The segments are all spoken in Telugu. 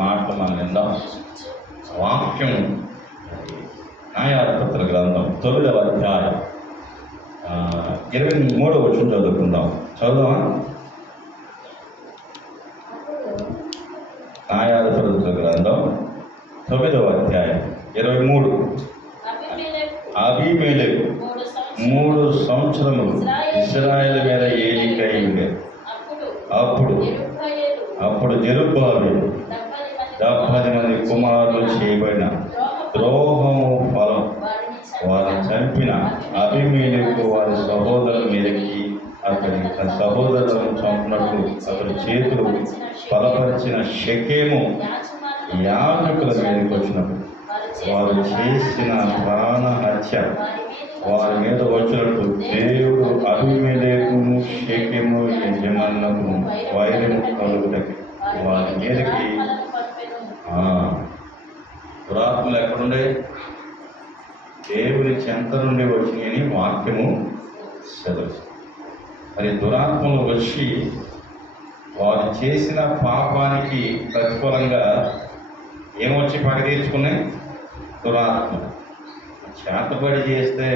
మాటలు మనం విందాం. వాక్యం న్యాయాధిపతుల గ్రంథం 9వ అధ్యాయం 23వ వచనం చదువుకుందాం. చదువుదామా? న్యాయాధిపతుల గ్రంథం 9వ అధ్యాయం 23. అబీమెలెకు 3 సంవత్సరములు ఇశ్రాయేలు మీద ఏలికై ఉండేది. అప్పుడు జెరుబ్బాబెలు 70 మంది కుమారులు చేయబడిన ద్రోహము ఫలం వారిని చంపిన అబీమెలెకు వారి సహోదరుల మీదకి అతని సహోదరులను చంపినట్లు అతని చేతులు బలపరిచిన షెకెము యాజకుల మీదకి వచ్చినప్పుడు వారు చేసిన ప్రాణ హత్య వారి మీద వచ్చినట్టు దేవుడు అబీమెలెకును షెకెము యజమానులకు వైరము కలుగుటకి వారి మీదకి దురాత్మలు ఎక్కడుండే? దేవుని చెంత నుండి వచ్చినాయని వాక్యము సెలవు. మరి దురాత్మలు వచ్చి వారు చేసిన పాపానికి ప్రతికూలంగా ఏమొచ్చి పగ తీర్చుకున్నాయి? దురాత్మ. చేతబడి చేస్తే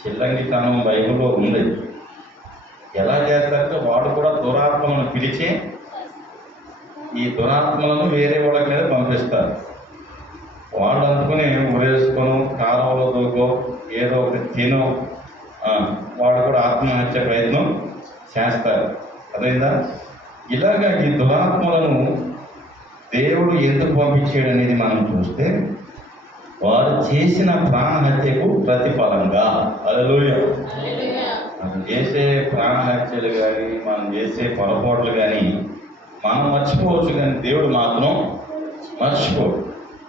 చిల్లంగితనం బైబిల్లో ఉంది. ఎలా చేస్తారంటే వాడు కూడా దురాత్మలను పిలిచి ఈ దురాత్మలను వేరే వాళ్ళ మీద పంపిస్తారు. వాళ్ళు అందుకుని ఉరేసుకొని కాలంలో దూకో ఏదో ఒకటి తినో వాడు కూడా ఆత్మహత్య ప్రయత్నం చేస్తారు. అదైందా? ఇలాగా ఈ దురాత్మలను దేవుడు ఎందుకు పంపించాడు అనేది మనం చూస్తే వారు చేసిన ప్రాణహత్యకు ప్రతిఫలంగా. హల్లెలూయా. మనం చేసే ప్రాణహత్యలు కానీ మనం చేసే పొరపాట్లు కానీ మనం మర్చిపోవచ్చు, కానీ దేవుడు మాత్రం మర్చిపోడు.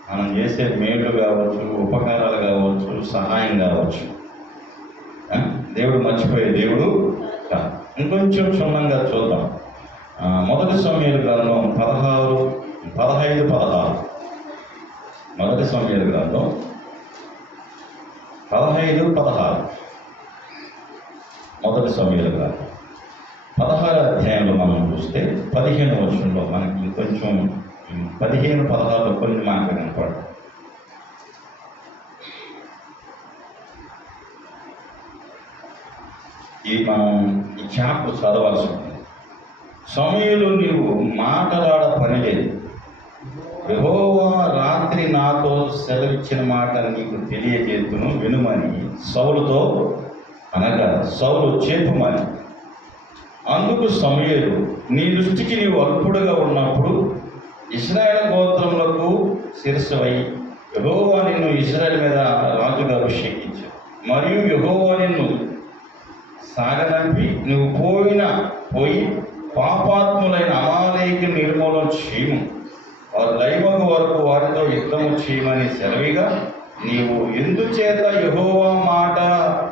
మనం చేసే మేలు కావచ్చు, ఉపకారాలు కావచ్చు, సహాయం కావచ్చు, దేవుడు మర్చిపోయే దేవుడు కాదు. ఇంకొంచెం క్షుణ్ణంగా చూద్దాం. 1 సమూయేలు గ్రంథం 15-16. 1 సమూయేలు గ్రంథం 15-16. 1 సమూయేలు గ్రంథం 16వ అధ్యాయంలో మనం చూస్తే 15వ వచనంలో మనకి ఇంకొంచెం 15-16 కొన్ని మాటలు కనపడతాయి. మనం ఈ చాప్టర్ చదవాల్సి ఉంటుంది. సమూయేలు నీవు మాటలాడ పని లేదు, యెహోవా రాత్రి నాతో సెలవిచ్చిన మాట నీకు తెలియజేతును వినుమని సౌలుతో అనగా సౌలు చెప్పుమని. అందుకు సమూయేలు నీ దృష్టికి నీవు అల్పుడుగా ఉన్నప్పుడు ఇశ్రాయేలు గోత్రములకు శిరస్సువై యెహోవా నిన్ను ఇశ్రాయేలు మీద రాజుగా అభిషేకించు. మరియు యెహోవా నిన్ను సాగనంపి నువ్వు పోయి పాపాత్ములైన అమాలేకుని నిర్మూలన చేయము, వారు లైమగు వరకు వారితో యుద్ధము చేయమని సెలవిగా నీవు ఎందుచేత యెహోవా మాట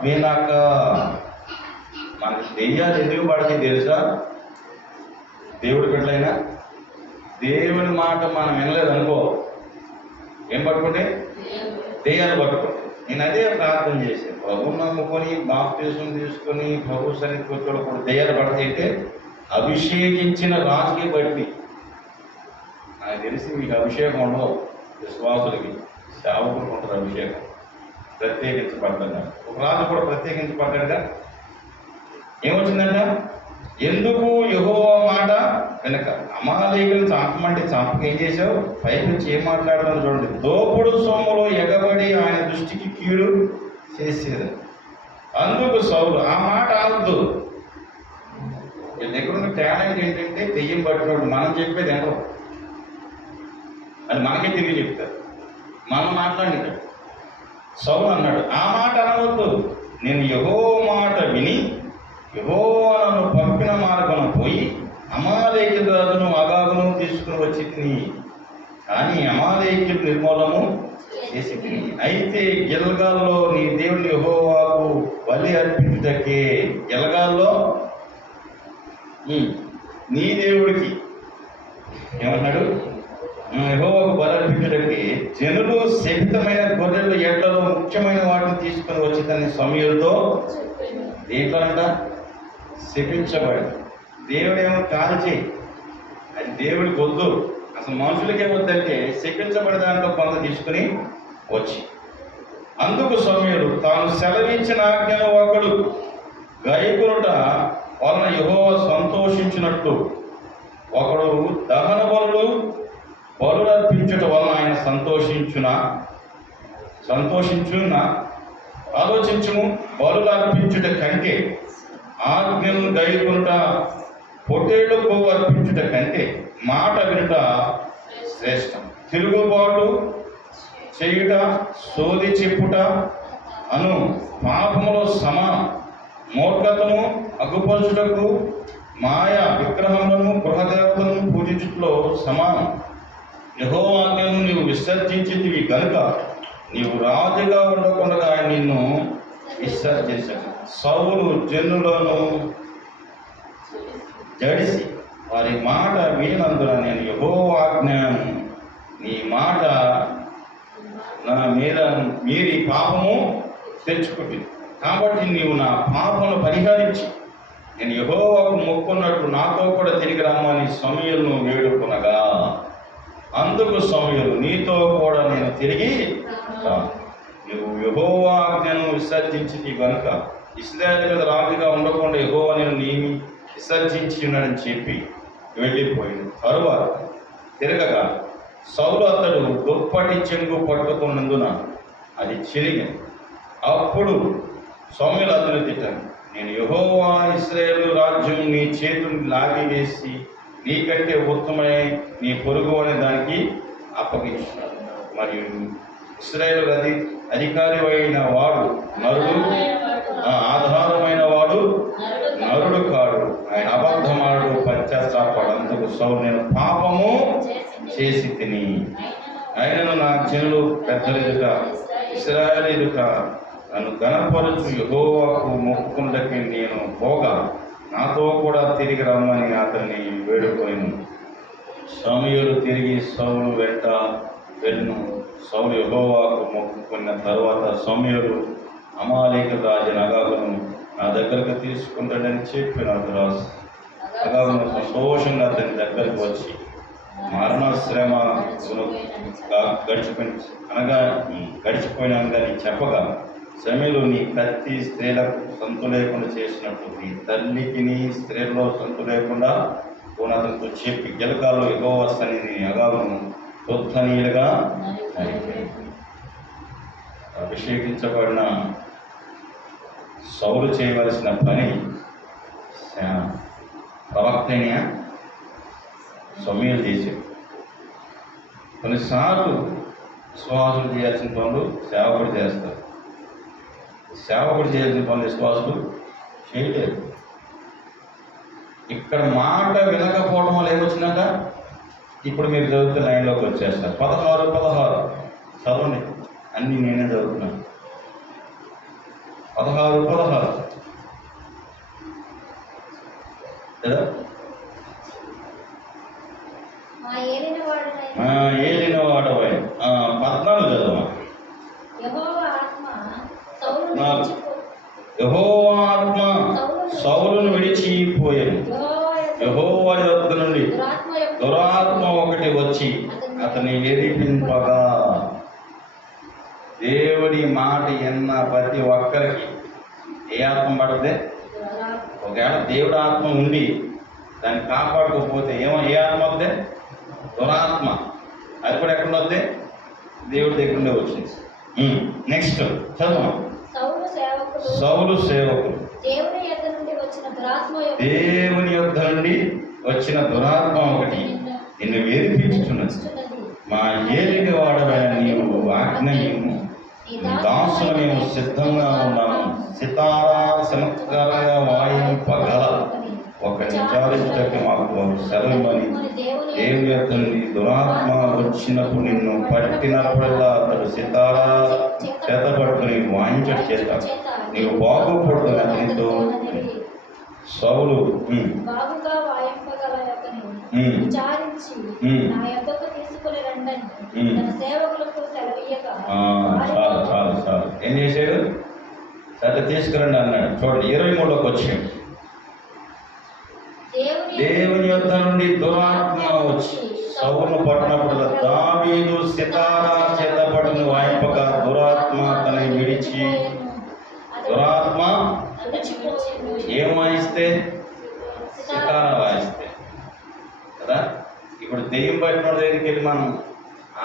వినక. మనకి దెయ్యాలు ఎందుకు పడితే తెలుసా? దేవుడి బిడ్డలైనా దేవుని మాట మనం వినలేదనుకో, ఏం పట్టుకుంటే దెయ్యాలు పట్టుకుంటే. నేను అదే ప్రార్థన చేశాను, ప్రభువు నమ్ముకొని బాప్తిజం తీసుకొని ప్రభు సన్నిధికి వచ్చేటప్పుడు దెయ్యాలు పడితే అభిషేకించిన రాజుకి బట్టి. నాకు తెలిసి మీకు అభిషేకం ఉండవు, విశ్వాసులకి సేవకులకు ఉంటుంది అభిషేకం, ప్రత్యేకించబడ్డా. ఒక రాజు కూడా ప్రత్యేకించబడ్డాడుగా. ఏమొచ్చిందంట? ఎందుకు యెహోవా మాట వెనక. అమాలేకులను చాపమంటే చాపక ఏం చేశావు? పైకి వచ్చి ఏం మాట్లాడదాం చూడండి. దోపుడు సొమ్ములో ఎగబడి ఆయన దృష్టికి కీడు చేసేది. అందుకు సౌలు ఆ మాట అనొద్దు. దగ్గర ఉన్న తేడా ఏంటంటే దెయ్యం పట్టినప్పుడు మనం చెప్పేది ఎంతో అది మనకే తిరిగి చెప్తారు. మనం మాట్లాడినాడు. సౌలు అన్నాడు ఆ మాట అనవద్దు, నేను యెహోవా మాట విని యెహోవా నన్ను పంపిన మార్గం పోయి అమాలేకుల రాజును అగాగును తీసుకుని వచ్చి తిని, కానీ అమాలేకుల నిర్మూలము చేసి తిని. అయితే గిల్గాల్లో నీ దేవుని యెహోవాకు బలి అర్పించుటకే. గిల్గాల్లో నీ దేవుడికి ఏమన్నాడు? యెహోవాకు బలి అర్పించుటకే జనులు శపితమైన గొర్రెలు ఎడ్లలో ముఖ్యమైన వాటిని తీసుకుని వచ్చి తన సమూయేలుతో దేంట్లో అంట శపించబడి. దేవుడేమో కాల్చి అది దేవుడికి వద్దు, ఆ అసలు మనుషులకే వద్దంటే శపించబడి దాంట్లో కొంత తీసుకుని వచ్చి, అందుకు సమూయేలు తాను సెలవించిన ఆజ్ఞను ఒకడు గైకొనుట వలన యెహోవా సంతోషించినట్లు ఒకడు దహన బలులు అర్పించుట వలన ఆయన సంతోషించున ఆలోచించుము. బలులు అర్పించుట కంటే ఆజ్ఞను గైకొనుట, పొట్టేళ్లు కొవ్వు అర్పించుట కంటే మాట వినుట శ్రేష్టం. తిరుగుబాటు చేయుట, సోది చెప్పుట అను పాపములో సమానం. మూర్ఖతను అగ్గుపరచుటకు, మాయా విగ్రహములను గృహదేవతలను పూజించుటలో సమానం. యెహోవా ఆజ్ఞను నీవు విసర్జించితివి గనుక నీవు రాజుగా ఉండకుండా నిన్ను విసర్జించను. సౌలు జనులను జడిసి వారి మాట వినినందున నేను యెహోవా ఆజ్ఞను నీ మాట నా మీద మీరి పాపము తెచ్చుకుంటుంది. కాబట్టి నీవు నా పాపను పరిహరించి నేను యెహోవాకు మొక్కున్నట్లు నాతో కూడా తిరిగి రమ్మని సమూయేలును వేడుకొనగా, అందుకు సమూయేలు నీతో కూడా నేను తిరిగి రాను. నువ్వు యెహోవా ఆజ్ఞను విసర్జించింది కనుక ఇశ్రాయేలు మీద రాజుగా ఉండకుండా యెహోవా నేను నీవి విసర్జించి ఉన్నాడని చెప్పి వెళ్ళిపోయింది. తరువాత తిరగగా సౌలు అతడు దుప్పటి చెంగు పట్టుకున్నందున అది చిరిగింది. అప్పుడు సమూయేలు అతను తిట్టాను, నేను యెహోవా ఇశ్రాయేలు రాజ్యం నీ చేతుని లాగివేసి నీకంటే ఉత్తమై నీ పొరుగు అనే దానికి అప్పగించున్నాడు. మరియు ఇశ్రాయేలు అధికారి అయిన వాడు నరుడు, ఆధారమైన వాడు నరుడు కాడు, ఆయన అబద్ధమాడు పశ్చాత్తాపడు. అందుకు సౌలు నేను పాపము చేసి తిని ఆయనను నా జనులు పెద్దల ఎదుట ఇశ్రాయేలు ఎదుట నన్ను ఘనపరచు యెహోవాకు మొక్కుకుండకి నేను పోగా నాతో కూడా తిరిగి రమ్మని అతన్ని వేడుకొని సమూయేలు తిరిగి సౌలు వెంట వెళ్ళును. సౌలు యెహోవాకు మొక్కుకున్న తరువాత సమూయేలు అమాలేకు రాజు అగాగును నా దగ్గరకు తీసుకుంటాడని చెప్పిన అగాగును సంతోషంగా అతని దగ్గరకు వచ్చి మరణశ్రమ గడిచిపోయినాను కానీ చెప్పగా, సమూయేలు నీ కత్తి స్త్రీలకు సంతు లేకుండా చేసినట్టు నీ తల్లికి నీ స్త్రీలలో సంతు లేకుండా అతనితో చెప్పి గిలకాలో యెహోవా సన్నిధిని అగాగును తొత్తనీయులుగా అభిషేకించబడిన సౌలు చేయవలసిన పని ప్రవక్తని సమూయేలు చేశాడు. కొన్నిసార్లు విశ్వాసులు చేయాల్సిన పనులు సేవకుడు చేస్తారు, సేవకుడు చేయాల్సిన పనులు విశ్వాసులు చేయలేరు. ఇక్కడ మాట వినకపోవడం వల్ల ఏమొచ్చినాక ఇప్పుడు మీరు చదువుతున్న లైన్లోకి వచ్చేస్తారు. 16 చదవండి, అన్నీ నేనే చదువుతున్నాను. 16 కదా, ఏలిన వాడవై 14 చదవా. యెహోవా ఆత్మ సౌలును విడిచిపోయాను. యెహోవా యొద్ద నుండి దురాత్మ ఒకటి వచ్చి అతన్ని వెరిపింపగా. దేవుడి మాట ఎన్న ప్రతి ఒక్కరికి ఏ ఆత్మ పడితే, ఒకవేళ దేవుడి ఆత్మ ఉండి దాన్ని కాపాడుకోకపోతే ఏ ఆత్మ వద్దే? దురాత్మ. అది కూడా ఎక్కడ వద్దే? దేవుడి దగ్గర నుండే వచ్చింది. నెక్స్ట్ చదువు. సౌలు సేవకులు దేవుని యొద్ద నుండి వచ్చిన దురాత్మ ఒకటి నిన్ను వేధించుచున్నది. మా ఏలిన వాడవైన నీవు ఆజ్ఞయము దాసులు మేము సిద్ధంగా ఉన్నాము. సితారా చమత్కారంగా వాయింపగల ఒకరిని విచారించడానికి మాకు సెలవుమని దేవుని యొద్ద నుండి దురాత్మ వచ్చినప్పుడు నిన్ను పట్టినప్పుడల్లా అతడు సితారా చేతపట్టుకుని వాయించట చేత నీవు బాగుపడుతున్న అతనితో సౌలు చాలు ఏం చేశాడు? సరే తీసుకురండి అన్నాడు. చూడండి 23లోకి వచ్చాడు. దేవుని యొద్ద నుండి దురాత్మ వచ్చి సౌలును పట్టినప్పుడు దావీదు సితారా చేతపట్టుని వాయింపగా దురాత్మ అతన్ని విడిచి దురాత్మ ఏం వాయిస్తే సితారా వాయిస్తే కదా. ఇప్పుడు దెయ్యం పట్టిన దగ్గరికి వెళ్ళి మనం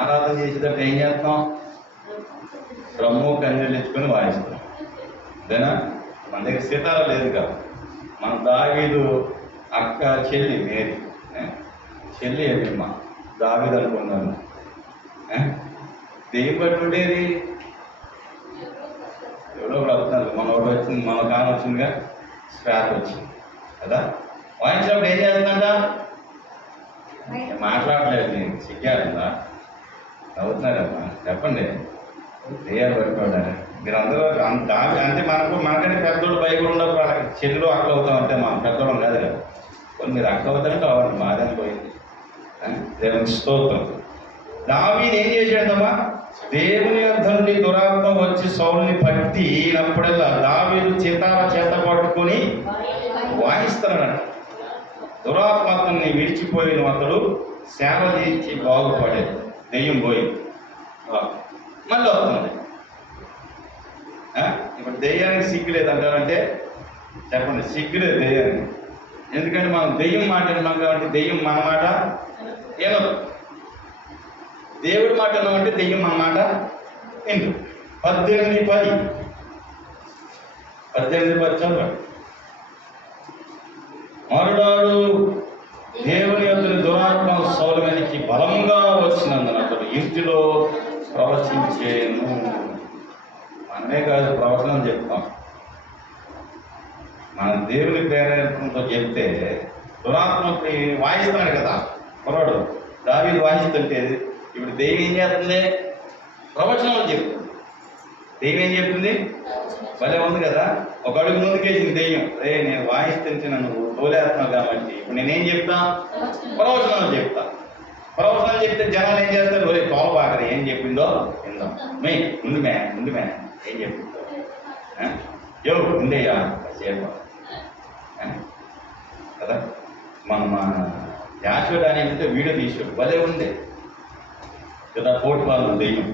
ఆరాధన చేసేటప్పుడు ఏం చేస్తాం? డ్రమ్ము కన్నీళ్ళు తెచ్చుకొని వాయిస్తాం. అదేనా? మన దగ్గర సితారా లేదు కదా. మన దావీదు అక్క చెల్లి మేరీ చెల్లి ఏమిమ్మా దావీదు అనుకున్నాను. దెయ్యం పట్టి ఉండేది ఎవరో ఒకటి వస్తున్నారు. మన ఒకటి వచ్చింది, మన కాలం వచ్చిందిగా, స్క్రాప్ వచ్చింది కదా. వాయించినప్పుడు ఏం చేస్తుందంట? మాట్లాడలేదు. నేను సిగ్గాడుందా? అవుతున్నారమ్మా, చెప్పండి. దెయ్యాలు పట్టుకోవడానికి మీరు అందరూ అంటే మనకంటే పెద్దోళ్ళు బైబుల్ ఉన్నప్పుడు వాళ్ళకి చెల్లు అక్క అవుతాం. అంటే మనం పెద్దోళ్ళం కాదు కదా. కొన్ని మీరు అక్క అవుతారంటే అవ్వండి, మాదని పోయింది. దేవునికి స్తోత్రం. దావీదు ఏం చేశాడమ్మా? దేవుని యొద్ద నుండి దురాత్మ వచ్చి సౌలుని పట్టినప్పుడల్లా దావీదు చితార చేత పట్టుకొని వాయిస్తున్నాడంట. దురాత్మ అతన్ని విడిచిపోయిన అతడు సేవ చేసి బాగుపడేది. దెయ్యం పోయి మళ్ళీ వస్తుంది. ఇప్పుడు దెయ్యానికి సిగ్గు లేదంటారంటే చెప్పండి, సిగ్గు లేదు దెయ్యానికి. ఎందుకంటే మనం దెయ్యం మాట విన్నాం కాబట్టి దెయ్యం మన మాట ఏదో, దేవుడి మాట విన్నామంటే దెయ్యం మన మాట ఎందుకు. 18:10 చదవండి. మరునాడు దేవుని యొక్క దురాత్మ సౌలు మీదకి బలంగా వచ్చినందున అతడు ఇంటిలో ప్రవచించేను. మనమే కాదు ప్రవచనం చెప్తాం. మన దేవుని ప్రేరణతో చెప్తే దురాత్మకి వాయిస్తున్నాడు కదా కుర్రాడు దావీదు వాయిస్తుంటే, ఇప్పుడు దెయ్యం ఏం చేస్తుంది? ప్రవచనాలు చెప్తుంది. దెయ్యం ఏం చెప్తుంది? భలే ఉంది కదా. ఒక అడుగు ముందుకేసింది దెయ్యం. నేను వాయిస్తుంటే నన్ను తోలేస్తున్నావు కాబట్టి ఇప్పుడు నేనేం చెప్తా? ప్రవచనాలు చెప్తా. ప్రవచనాలు చెప్తే జనాలు ఏం చేస్తారు? ఒరే తోలబాకరి ఏం చెప్పిందో విందాం. ముందు మ్యా ఏం చెప్పిందో ఎవరు ఉండేయా సేపు కదా. మా యాశ్వడ్ అనేది వీడియో తీసాడు, భలే ఉంది కదా. పోటీ వాళ్ళు దెయ్యం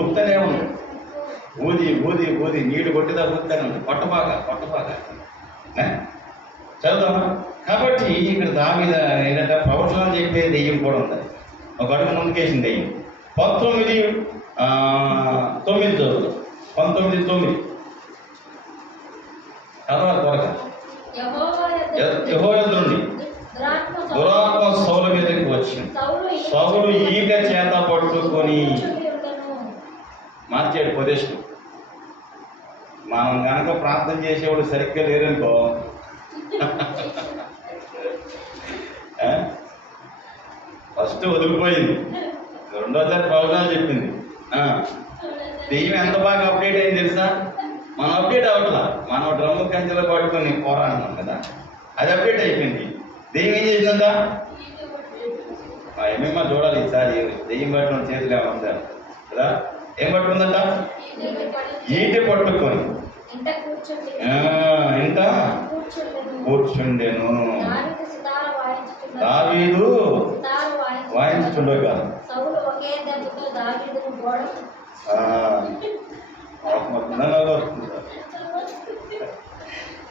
ఊతనే ఉంది, ఊది ఊది ఊది నీళ్లు కొట్టిదా ఊతనే ఉంది. కొట్టబాగా చదువుదామా. కాబట్టి ఇక్కడ దావీదు ఏంటంటే ప్రవచనాలు చెప్పే దెయ్యం కూడా ఉంది. ఒక అడుగు ముందుకేసింది దెయ్యం. 19:9 చదువుతాం. 19:9 చదవాలి త్వరగా. యెహోవా యొద్ద నుండి దురాత్మ సౌలు మీదకి వచ్చింది. సౌలు ఈగ చేత పట్టుకొని మార్చాడు ఉపదేశం. మనం కనుక ప్రార్థన చేసేవాడు సరిగ్గా లేరనుకో, ఫస్ట్ వదిలిపోయింది, రెండోసారి ప్రవచనాలు చెప్పింది. దెయ్యం ఎంత బాగా అప్డేట్ అయింది తెలుసా? మనం అప్డేట్ అవ్వట్లా. మనం డ్రమ్ము కంచెలో పట్టుకొని పోరాడుతున్నాం కదా, అది అప్డేట్ అయిపోయింది. దెయ్యం ఏం చేసిందంట? ఏమేమో చూడాలి ఈసారి. దెయ్యం పట్టుకుని చేతులు ఏమంటారు కదా. ఏం పట్టుకుందంట? ఈట పట్టుకొని ఇంట కూర్చుండెను. దావీదు వాయించుండో కాదు.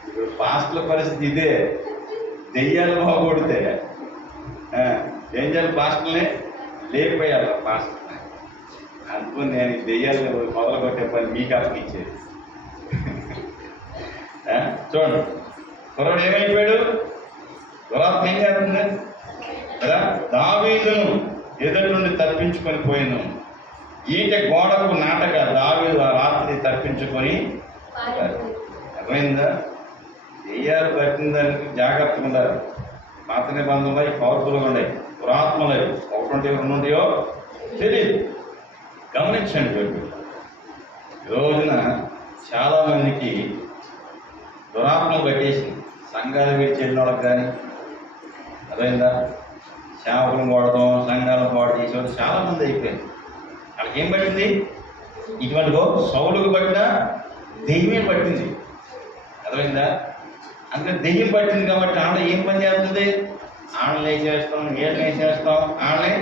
ఇప్పుడు పాస్ట్ల పరిస్థితి ఇదే. దెయ్యాలు బాగొడితే ఏం చేయాలి? పాస్టల్ని లేకపోయాలి. పాస్టల్ అనుకుని నేను దెయ్యాలు మొదలు కొట్టే పని మీకు అప్పగించేది. చూడండి, కుర్రాడు ఏమైపోయాడు? దురాత్మ ఏం చేస్తుంది కదా. దావీదును ఎదుటి నుండి తప్పించుకొని పోయాను. ఈట గోడకు నాటగా దావీదు ఆ రాత్రి తప్పించుకొని. అర్థమైందా? దెయ్యాలు పట్టిన దానికి జాగ్రత్తగా ఉండాలి. పాత నిబంధనలు పవర్ఫుల్గా ఉన్నాయి. దురాత్మలు ఒకటి ఉంటే రెండు ఉంటాయో తెలియదు. గమనించండి. ఈ రోజున చాలామందికి దురాత్మ పట్టేసింది. సంఘాలు విడిచి వెళ్ళిన వాళ్ళకి కానీ, అర్థమైందా, సేవకులను వాడదాం, సంఘాలను పాడు చేసేవాళ్ళు చాలామంది అయిపోయారు. వాళ్ళకి ఏం పట్టింది? ఇటువంటి సౌలుకు పట్టిన దెయ్యమే పట్టింది. అర్థమైందా? అంటే దెయ్యం పట్టింది కాబట్టి ఆడ ఏం పని చేస్తుంది? ఆళ్ళని వేసేస్తాం, వీళ్ళని వేసేస్తాం, ఆళ్ళని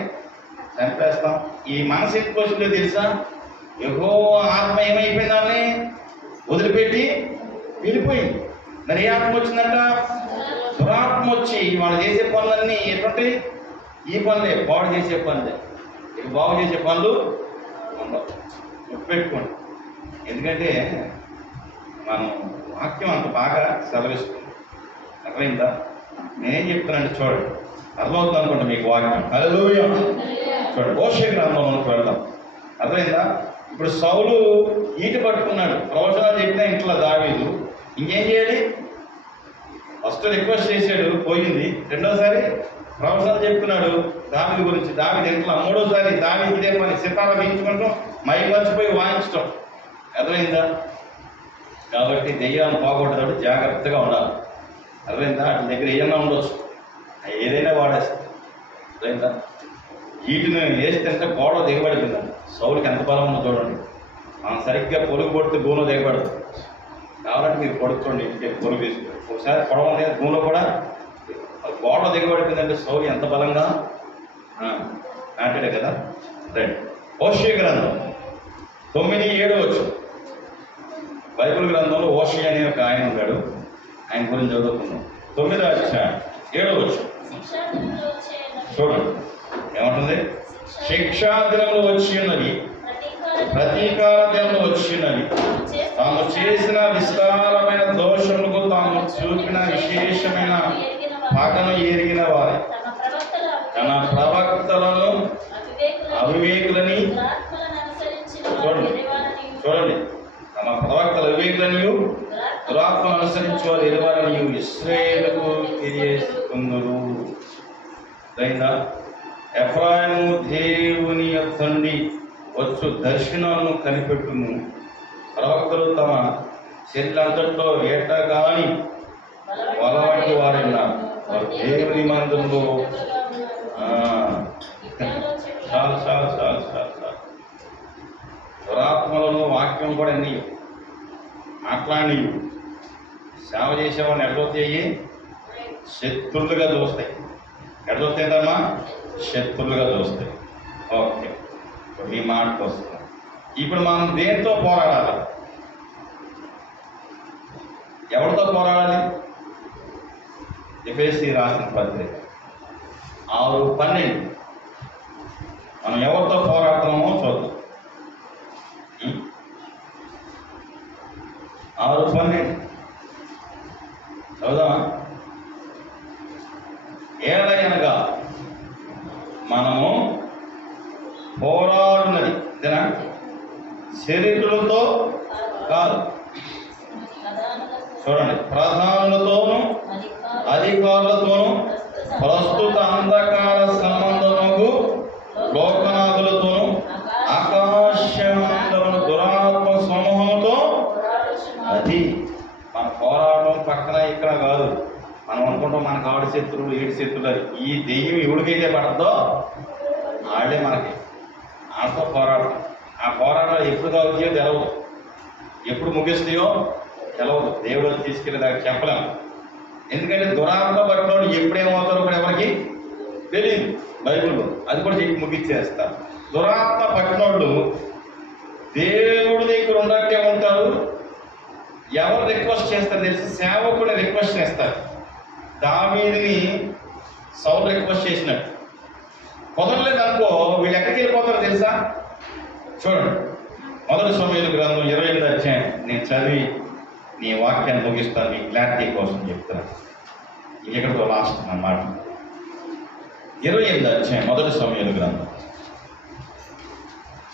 చంపేస్తాం. ఈ మనసు ఎందుకు వచ్చిందో తెలుసా? యెహోవా ఆత్మ ఏమైపోయింది? వాళ్ళని వదిలిపెట్టి వెళ్ళిపోయింది. మరి ఏ ఆత్మ వచ్చిందంట? దురాత్మ వచ్చి వాళ్ళు చేసే పనులన్నీ ఎటువంటి ఈ పనులే, బాగు చేసే పనులే. ఇక బాగు చేసే పనులు ఉండవు. గుర్తుపెట్టుకోండి. ఎందుకంటే మనం వాక్యం అంత బాగా సెలవిస్తుంది. అర్థమైందా? నేనేం చెప్తానంటే చూడండి, అర్థమవుతుంది అనుకుంటా మీకు వాక్యం. హల్లెలూయా. చూడండి, హోషేయ గ్రంథంలోకి వెళ్దాం. అర్థమైందా? ఇప్పుడు సౌలు ఈట పట్టుకున్నాడు, ప్రవచనాలు చెప్పినా ఇంట్లో దావీదు. ఇంకేం చేయాలి? ఫస్ట్ రిక్వెస్ట్ చేశాడు, పోయింది. రెండోసారి ప్రవచనాలు చెప్తున్నాడు దావీదు గురించి. దావీదు ఇంట్లో మూడోసారి దావీదు ఇదే పని, సితారా వేయించుకుంటాం, మర్చిపోయి వాయించటం. అర్థమైందా? కాబట్టి దెయ్యాలను పోగొట్టేటప్పుడు జాగ్రత్తగా ఉండాలి. అర్థమైందా? అటు దగ్గర ఏమన్నా ఉండొచ్చు, ఏదైనా వాడేస్తుంది. అర్థమైందా? వీటిని వేస్తే గోడ దిగబడిపోయిందండి. సౌలుకి ఎంత బలం ఉందో చూడండి. మనం సరిగ్గా పొరుగు కొడితే భూమిలో దిగబడదు. కావాలంటే మీరు పొడుచుకోండి, ఇంటికి పొరుగు తీసుకుంటారు. ఒకసారి పొడవ లేదు భూమిలో కూడా గోడ దిగబడిపోయిందంటే సౌలు ఎంత బలంగా నాటాడే కదా. రైట్. హోషేయ గ్రంథం 9:7 బైబిల్ గ్రంథంలో హోషేయ అనే ఒక ఆయన ఉన్నాడు. ఆయన గురించి చదువుకున్నాం. 9వ అధ్యాయం 7 చూడండి ఏమంటుంది? శిక్షా దినములు వచ్చి ఉన్నవి, ప్రతీకార దినములు వచ్చి ఉన్నవి. తాము చేసిన విస్తారమైన దోషములకు తాము చూపిన విశేషమైన పగను ఎరిగిన వారి తన ప్రవక్తలను అవివేకులని చూడండి తమ ప్రవక్తల అవివేకులని దురాత్మను అనుసరించి వారు ఎరువాలని ఇశ్రాయేలుకు తెలియజేసుకుందురు. అయినా ఎఫ్రాయిము దేవుని యొద్ద నుండి వచ్చు దర్శనాలను కనిపెట్టును. ప్రవక్తలు తమ చెట్లంతట్లో వేటగాని వలవంటి వారున్నారు. వారు దేవుని మందిరంలో చాలు చాలు చాలు చాలు చాలు. దురాత్మలను వాక్యం కూడా ఎన్ని మాట్లాడి సేవ చేసేవాడిని ఎడదొస్తాయి, శత్రులుగా చూస్తాయి. ఎడదొస్తాయిదమ్మా? శత్రులుగా చూస్తాయి. ఓకే, మీ మాటకు వస్తున్నాం. ఇప్పుడు మనం దేంతో పోరాడాలి? ఎవరితో పోరాడాలి? ఎఫెసీ రాసిన పత్రిక 6:12. మనం ఎవరితో పోరాడుతున్నామో చూద్దాం. 6:12 చదువుదామా? ఏలయనగా మనము పోరాడున్నది ఇదేనా? శరీరులతో కాదు. చూడండి, ప్రధానులతోనూ అధికారులతోనూ ప్రస్తుత అంధకార సంబంధముకు లోకనాథులతోనూ ఆకాశమండలము దురాత్మ సమూహంతో. అది మన పోరాటం పక్కన ఇక్కడ కాదు. మనం అనుకుంటాం మనకు ఆడు శత్రువులు ఏడు శత్రువులు. ఈ దెయ్యం ఎవడికైతే పడద్దో వాళ్ళే మనకి. వాళ్ళతో పోరాటం. ఆ పోరాటాలు ఎప్పుడు కావుతాయో తెలవదు, ఎప్పుడు ముగిస్తాయో తెలవదు. దేవుడు తీసుకెళ్ళి దానికి చెప్పలేము. ఎందుకంటే దురాత్మ పట్టినోడు ఎప్పుడేమవుతారో కూడా ఎవరికి తెలియదు బైబిల్లో. అది కూడా చెప్పి ముగించేస్తారు. దురాత్మ పట్టినోళ్ళు దేవుడి దగ్గర ఉన్నట్టే ఉంటారు. ఎవరు రిక్వెస్ట్ చేస్తారు తెలిసి? సేవకుడు రిక్వెస్ట్ చేస్తారు. దావీదుని సౌలు రిక్వెస్ట్ చేసినట్టు. కుదరలేదు అనుకో, వీళ్ళు ఎక్కడికి వెళ్ళిపోతారో తెలుసా? చూడండి, 1 సమూయేలు గ్రంథం 28వ అధ్యాయం. నేను చదివి నీ వాక్యాన్ని ముగిస్తాను, నీ క్లారిటీ కోసం చెప్తాను. ఎక్కడితో లాస్ట్ అన్నమాట. 28వ అధ్యాయం 1 సమూయేలు గ్రంథం.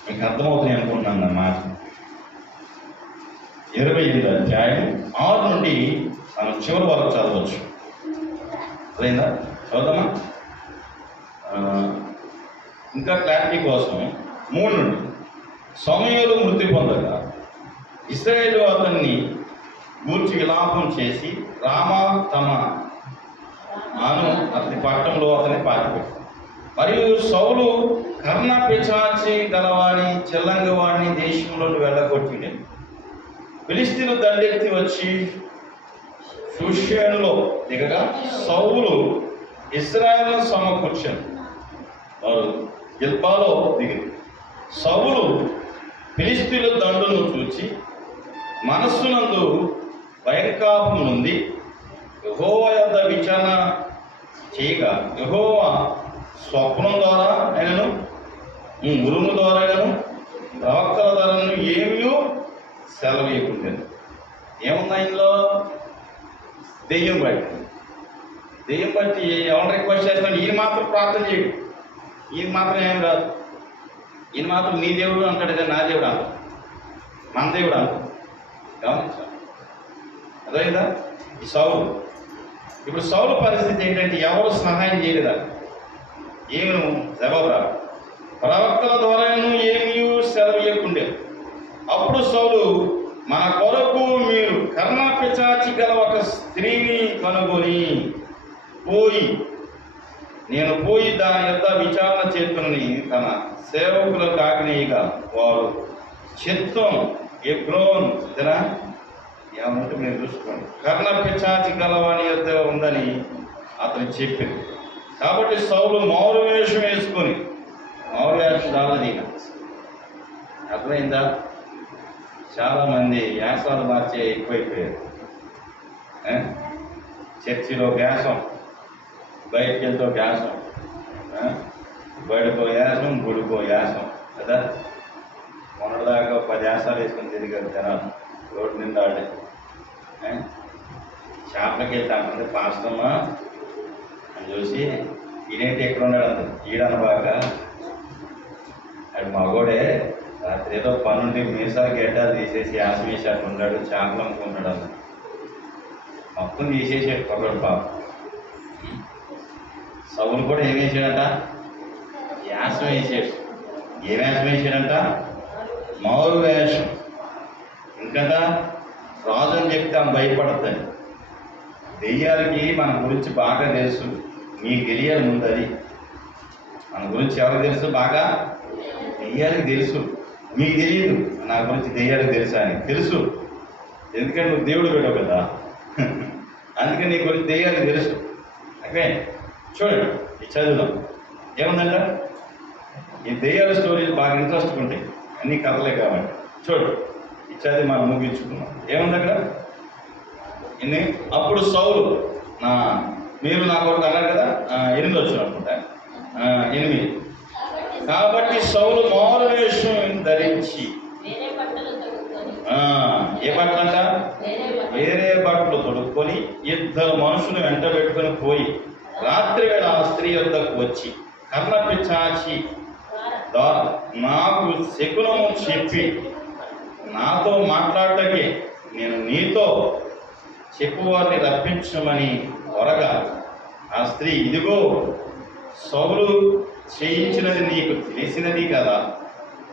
మీకు అర్థమవుతుంది అనుకుంటున్నాను అన్నమాట. 28వ అధ్యాయం 6 నుండి మనం చివరి వరకు చదవచ్చు. అదేందా? చదువుదామా? ఇంకా క్లారిటీ కోసం 3 నుండి. సమూయేలు మృతి పొందగా ఇశ్రాయేలు అతన్ని గూర్చి విలాపం చేసి రామా తమ అను అతని పట్టణంలో అతన్ని పాతిపెట్టాడు. మరియు సౌలు కర్ణ పిచాచి గలవాణి చెల్లంగవాణి దేశంలో వెళ్ళగొట్టిండే. ఫిలిష్తీయులు దండెత్తి వచ్చి షూషేనులో దిగగా సౌలు ఇశ్రాయేలును సమకూర్చాను. వారు గిల్బాలో దిగింది. సౌలు ఫిలిష్తీయుల దండును చూచి మనస్సునందు భయంకాపం నుండి యెహోవా యొద్ద విచారణ చేయగా, యెహోవా స్వప్నం ద్వారా ఆయనను, ఉరుము ద్వారాను, ప్రవక్తల ద్వారాను ఏమీ సెలవీయకుండాను. ఏముంది ఆయనలో? దెయ్యం బట్టి. దెయ్యం బట్టి ఎవరు రిక్వెస్ట్ చేస్తున్నాడు? ఈయన మాత్రం ప్రార్థన చేయడు, ఈయన మాత్రం ఏం రాదు, ఈయన మాత్రం నీ దేవుడు అంటాడు కదా, నా దేవుడు అంటాడు, మన దేవుడు అంటాడు. గమనించాలి. అదేదా ఈ సౌలు. ఇప్పుడు సౌలు పరిస్థితి ఏంటంటే ఎవరు సహాయం చేయలేదా, ఏమి జవాబు రాదు, ప్రవక్తల ద్వారాను ఏమీ సెలవీయకుండే. అప్పుడు సౌలు, మన కొరకు మీరు కర్ణపిశాచి గల ఒక స్త్రీని కనుగొని నేను పోయి దాని యొక్క విచారణ చేతుని తన సేవకులకు ఆజ్ఞేయగా, వారు చిత్తం ఎబ్రోన్ ఏమంటే మీరు చూసుకోండి, కర్ణపిశాచి గలవాని యొద్ద ఉందని అతను చెప్పింది. కాబట్టి సౌలు మారు వేషం వేసుకొని, మారు వేషం రాలదీన. అర్థమైందా? చాలామంది వ్యాసాలు మార్చే ఎక్కువైపోయారు. చర్చిలో వ్యాసం, బయటికి వెళ్తే వ్యాసం, బయటకో వ్యాసం, గుడికో వ్యాసం కదా. మొన్నటిదాకా 10 వ్యాసాలు వేసుకొని తిరిగారు జనాలు రోడ్డు నిండా. ఆడే షాప్లకి వెళ్తే అంటుంది, పాస్టమ్మా అని చూసి ఈయనైతే ఎక్కడ ఉన్నాడు అంత ఈడనబాక, అది మగోడే రాత్రి ఏదో పనుండి మీసాలు గడ్డాలు తీసేసి యాసం వేసి అట్లా ఉన్నాడు, చేపలు అమ్ముకుంటాడు అన్న. మొత్తం తీసేసాడు కొరడు పాప. సౌలు కూడా ఏం వేసాడంట? యాసం వేసాడు. ఏ వేషం వేసాడంట? మారు వేషం. ఇంకట రాజు అని చెప్తే ఆమె భయపడతాను. దెయ్యాలకి మన గురించి బాగా తెలుసు, మీకు తెలియాలి ముందు. అది మన గురించి ఎవరికి తెలుసు? బాగా దెయ్యాలకి తెలుసు, మీకు తెలియదు. నా గురించి దెయ్యాలకు తెలుసా అని తెలుసు, ఎందుకంటే నువ్వు దేవుడు పెట్టావు కదా, అందుకని నీ గురించి దెయ్యాలకు తెలుసు. ఓకే, చూడండి ఈ చదువుదాం. ఏముందంట? ఈ దెయ్యాల స్టోరీలు బాగా ఇంట్రెస్ట్గా ఉంటాయి, అన్ని కథలే కాబట్టి. చూడు ఈ చదివి మనం ముగించుకున్నాం. ఏముంది అక్కడ? అప్పుడు సౌలు మీరు నా కొరకు అన్నారు కదా, 8 వచ్చిన అనుకుంటా, 8. కాబట్టి సౌలు మారు వేషం ధరించి, ఏ బట్టలు అంట? వేరే బట్టలు తొడుక్కొని 2 మనుషులు వెంట పెట్టుకొని పోయి రాత్రి వేళ ఆ స్త్రీ వద్దకు వచ్చి, కర్ణపిశాచి ద్వారా నాకు శకునము చెప్పి నాతో మాట్లాడటకే నేను నీతో చెప్పువారిని రప్పించమని కోరగా, ఆ స్త్రీ, ఇదిగో సౌలు చేయించినది నీకు తెలిసినది కదా,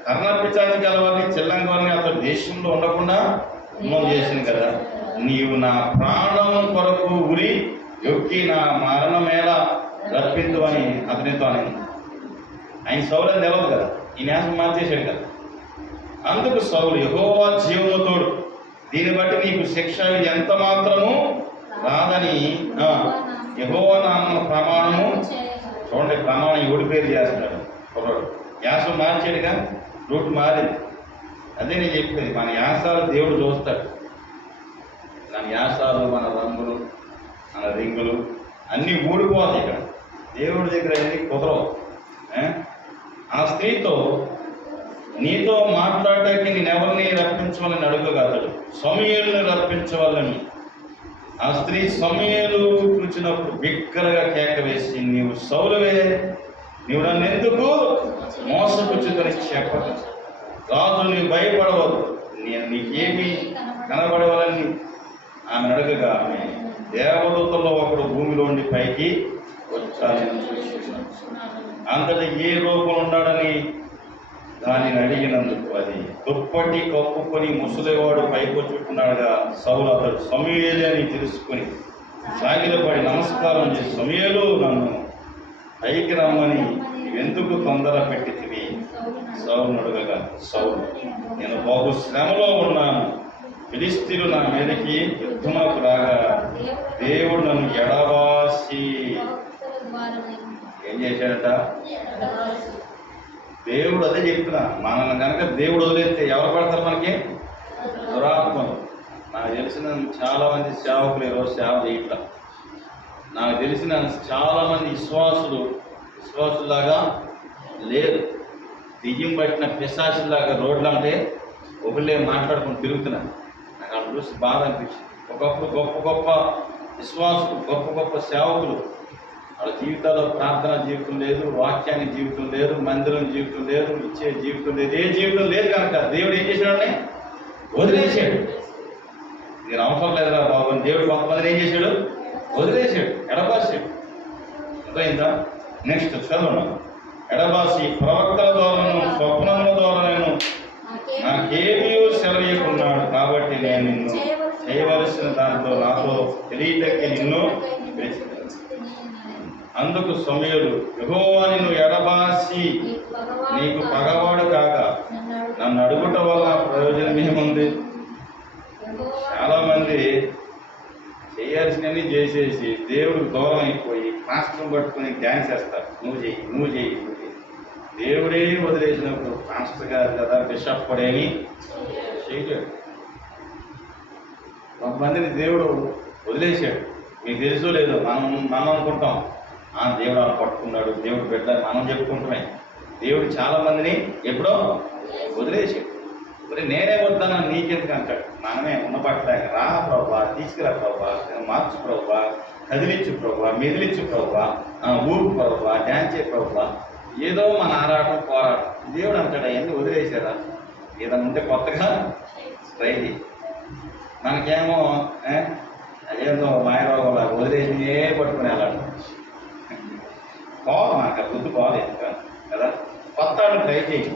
కర్ణపిశాచి గలవారిని చిల్లంగాని అతడు దేశంలో ఉండకుండా ఉమ్మం చేసింది కదా, నీవు నా ప్రాణం కొరకు ఉరి యొక్కి నా మరణమేలా రప్పించు అని అతనితో అని. ఆయన సౌలు అని తెలవదు కదా, ఈ న్యాసం మార్చేశాడు కదా. అందుకు సౌలు, యెహోవా జీవముతోడు, దీన్ని బట్టి నీకు శిక్ష ఎంత మాత్రము రాదని యెహోవా నామమున ప్రమాణము. చూడండి, ప్రమాణం ఎవడి పేరు చేస్తున్నాడు కుర్రాడు. యాసం మార్చాడుగా, రూట్ మారింది. అదే నేను చెప్పేది, మన యాసాలు దేవుడు చూస్తాడు. మన యాసాలు, మన రంగులు, మన రింగులు అన్నీ ఊడిపోతాయి. ఇక్కడ దేవుడి దగ్గర అన్నీ కుదరవు. ఆ స్త్రీతో, నీతో మాట్లాడటానికి నేను ఎవరిని రప్పించవాలని అడుగగలడు, సమూయేలుని రప్పించవాలని. ఆ స్త్రీ సమూయేలు చూచినప్పుడు బిగ్గరగా కేక వేసి, నీవు సౌలువే, నీవు నన్ను ఎందుకు మోసపుచ్చుకొని చెప్పదు, రాజు నీవు భయపడవద్దు, నేను నీకేమి కనబడవాలని ఆమె అడగగా, ఆమె దేవదూతల్లో ఒకడు భూమిలోండి పైకి వచ్చాలని చూస్తున్నాను. అంతటి ఏ రూపం ఉన్నాడని దానిని అడిగినందుకు, అది దుప్పటి కప్పుకొని ముసలివాడు పైకి వచ్చుకున్నాడుగా. సౌలు అతడు సమూయేలే అని తెలుసుకొని సాగిలపడి నమస్కారం చేసి, సమూయేలు, నన్ను పైకి రమ్మని ఎందుకు తొందర పెట్టితివి? సౌలు అడగగా, సౌలు, నేను బహు శ్రమలో ఉన్నాను, ఫిలిష్తీయులు నా మీదకి యుద్ధములకు రాగా దేవుడు నన్ను ఎడబాసి ఏం చేశాడట? దేవుడు అదే చెప్తున్నా, మనల్ని కనుక దేవుడు వదిలేస్తే ఎవరు పడతారు మనకి? దురాత్మలు. నాకు తెలిసిన చాలా మంది సేవకులు ఈరోజు సేవ చేయట్లా. నాకు తెలిసిన చాలా మంది విశ్వాసులాగా లేరు. దెయ్యం పట్టిన పిశాచులాగా రోడ్లు అంటే ఒకళ్ళే మాట్లాడుకుని తిరుగుతున్నాను. నాకు అలా చూసి బాధ అనిపించింది. ఒకప్పుడు గొప్ప గొప్ప విశ్వాసులు, గొప్ప గొప్ప సేవకులు, వాళ్ళ జీవితాల్లో ప్రార్థన జీవితం లేదు, వాక్యానికి జీవితం లేదు, మందిరం జీవితం లేదు, ఇచ్చే జీవితం లేదు, ఏ జీవితం లేదు. కనుక దేవుడు ఏం చేశాడని వదిలేశాడు. నేను అవసరం లేదురా బాబు అని దేవుడు కొంతమందిని ఏం చేశాడు? వదిలేశాడు, ఎడబాసాడు. అర్థమైందా? నెక్స్ట్ చదవడం. ఎడబాసి ప్రవక్తల ద్వారాను స్వప్నముల ద్వారా నేను నాకేమీ సెలవీయకున్నాడు, కాబట్టి నేను నిన్ను చేయవలసిన దాంతో నాతో తెలియటకి నిన్ను అందుకు సమయలు యెహోవా నిన్ను ఎడబాసి నీకు పగవాడు కాక నన్ను అడుగుట వల్ల ప్రయోజనం ఏముంది? చాలామంది చేయాల్సినవి చేసేసి దేవుడికి దూరం అయిపోయి పాస్టర్ పట్టుకుని డ్యాన్స్ చేస్తారు. నువ్వు చెయ్యి, నువ్వు చెయ్యి, నువ్వు చెయ్యి. దేవుడే వదిలేసినప్పుడు పాస్టర్ గారు కదా, బిషప్ పడేని చేయలేడు. కొంతమందిని దేవుడు వదిలేశాడు. మీకు తెలుసో లేదో, మనం అనుకుంటాం దేవుడు అలా పట్టుకున్నాడు, దేవుడు బిడ్డ మనం చెప్పుకుంటున్నాయి. దేవుడు చాలా మందిని ఎప్పుడో వదిలేశాడు. మరి నేనే వద్దాను నీకెందుకు అంటాడు. మనమే ఉన్న పట్టలేక రా ప్రభా, తీసుకురా ప్రభా, మార్చు ప్రభా, కదిలించు ప్రభా, మెదిలించు ప్రభా, ఊరు ప్రభా, డ్యాన్స్ చే ప్రభా, ఏదో మన ఆరాటం పోరాటం. దేవుడు అంటాడు అవన్నీ వదిలేశారా? ఏదన్నా ఉంటే కొత్తగా ట్రై చేయి. మనకేమో అదేందో మాయరోగం లాగా వదిలేసి పట్టుకుని వెళ్ళాలి. పోవాలి, నాకు ఆ బుద్ధి పోలేదు కదా. కొత్త ట్రై చేయి,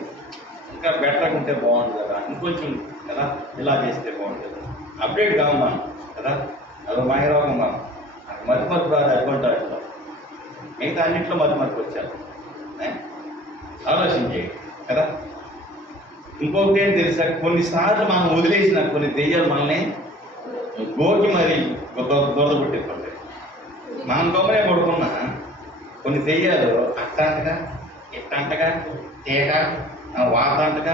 ఇంకా బెటర్గా ఉంటే బాగుంటుంది కదా, ఇంకొంచెం కదా, ఇలా చేస్తే బాగుంటుంది కదా, అప్డేట్ కావు మనం కదా. అదో మాయరోగం మనం, నాకు మతిమరుపు రాదు అనుకుంటారు. మిగతా అన్నింటిలో మతిమరుపు వచ్చారు. ఆలోచించేయండి కదా. ఇంకొకటి ఏం తెలుసా, కొన్నిసార్లు మనం వదిలేసిన కొన్ని దెయ్యాలు మనల్ని గోకి మరి దొరదబుట్టేస్తుంటాయి. మనం గొప్పనే పడుకున్నా కొన్ని దెయ్యాలు అట్టంటగా ఇట్టంటగా తేట వాతంటగా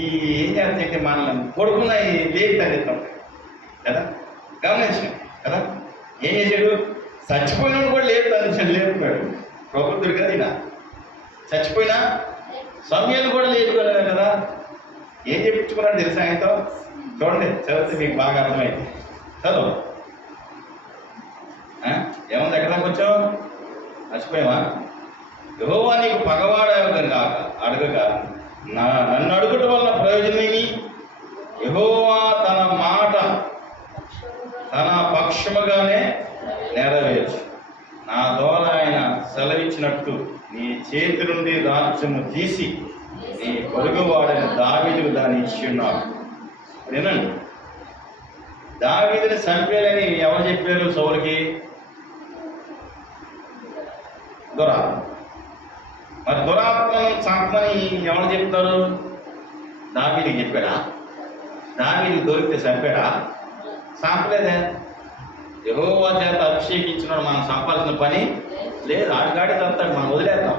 ఈ ఏం చేస్తాయంటే మనల్ని పడుకున్న లేపి తగ్గుతుంటాయి కదా. గమనించాం కదా. ఏం చేశాడు? చచ్చిపోయినాడు కూడా లేపుతున్నాడు. ప్రభుత్వుడు కదా ఇలా. చచ్చిపోయినా సమయాలు కూడా లేపుకోలేదు కదా. ఏం చెప్పించుకున్నాడు తెలుసా ఆయనతో? చూడండి, చదివితే మీకు బాగా అర్థమైంది. చదువు. ఏముంది? ఎక్కడ దాకా వచ్చావు? మర్చిపోయావా? యెహోవా నీకు పగవాడవని కాక అడగక నన్ను అడుగుట వల్ల ప్రయోజనమేమి? యెహోవా తన మాట తన పక్షముగానే నెరవేర్చు. నా ద్వారా ఆయన సెలవిచ్చినట్టు నీ చేతి నుండి రాజ్యము తీసి నీ పొరుగువాడైన దావీదుకు దాన్ని ఇచ్చి ఉన్నాడు. వినండి, దావీదుని చంపేయాలని ఎవరు చెప్పారు? సౌలుకి దురాత్మ. మరి దురాత్మను చంపని ఎవరు చెప్తారు? దావీదుకి చెప్పాడా? దావీదుకి దొరికితే చంపాడా? చంపలేదే. యెహోవా చేత అభిషేకించినాడు, మనం చంపాల్సిన పని లేదు. ఆడికాడే చంపుతాడు, మనం వదిలేద్దాం.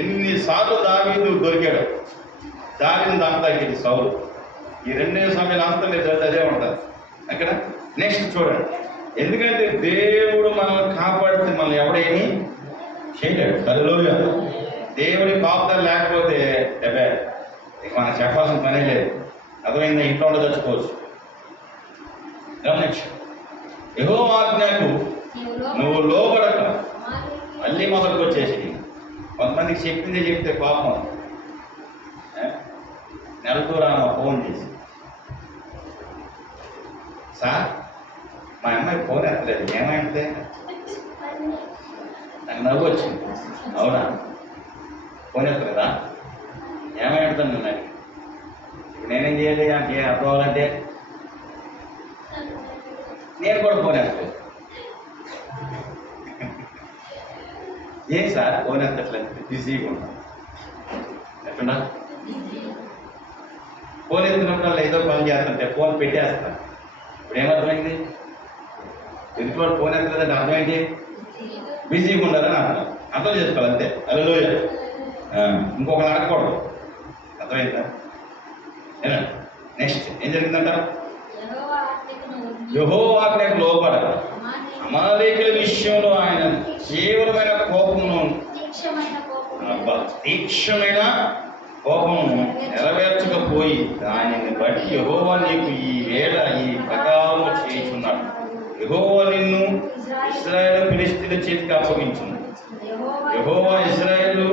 ఎన్నిసార్లు దావీదు దొరికాడు, దావీదుని చంపుతాడు సౌలు. ఈ 2 సమయాలు అంతా లేదు, అదే ఉంటుంది అక్కడ. నెక్స్ట్ చూడండి, ఎందుకంటే దేవుడు మనల్ని కాపాడితే మనల్ని ఎవడేమి చేయలేడు. హల్లెలూయా. దేవుడి కాపుదల లేకపోతే అబ్బే ఇక మనం చెప్పాల్సిన పనే లేదు. అర్థమైందా? ఇంట్లో ఉండి చచ్చిపోవచ్చు. గమనించు, యెహోవా ఆజ్ఞకు నువ్వు లోబడక మళ్ళీ మొదలుకు వచ్చేసి కొంతమందికి చెప్పిందే చెప్తే పాపం నెలతూరామ ఫోన్ చేసి, సార్ మా అమ్మాయి ఫోన్ ఎత్తలేదు, ఏమంటే నాకు నవ్వు వచ్చింది. అవునా, ఫోన్ ఎత్తలేదా? ఏమంటాను నాకు. ఇప్పుడు నేనేం చేయాలి? నాకు ఏం అర్థం అవ్వాలంటే నేను కూడా ఫోన్ ఎత్తలేదు. ఏం సార్ ఫోన్ ఎత్తట్లేదు, బిజీగా ఉంటాను. ఎట్లా ఫోన్ ఎత్తినప్పుడు ఏదో పని చేస్తుంటే ఫోన్ పెట్టేస్తాను. ఇప్పుడు ఏమర్థమైంది? ఎదుటివాడు ఫోన్ ఎత్తలేదంటే అర్థమైంది బిజీగా ఉండాలని అర్థం అర్థం చేసుకోవాలి అంతే. హల్లెలూయా. ఇంకొకరు అడగకూడదు. అర్థమైందా? నెక్స్ట్ ఏం జరిగిందంట? యెహోవా ఆజ్ఞకు లోబడక అమాలేకుల విషయంలో ఆయన తీవ్రమైన కోపమును తీక్షమైన కోపమును నెరవేర్చకపోయి దానిని బట్టి యెహోవా నీకు ఈ వేళ ఈ ప్రకారము చేయుచున్నాడు. యెహోవా నిన్ను ఇశ్రాయేలు ఫిలిష్తీయుల చేతికి అప్పగించును. యెహోవా ఇశ్రాయేలు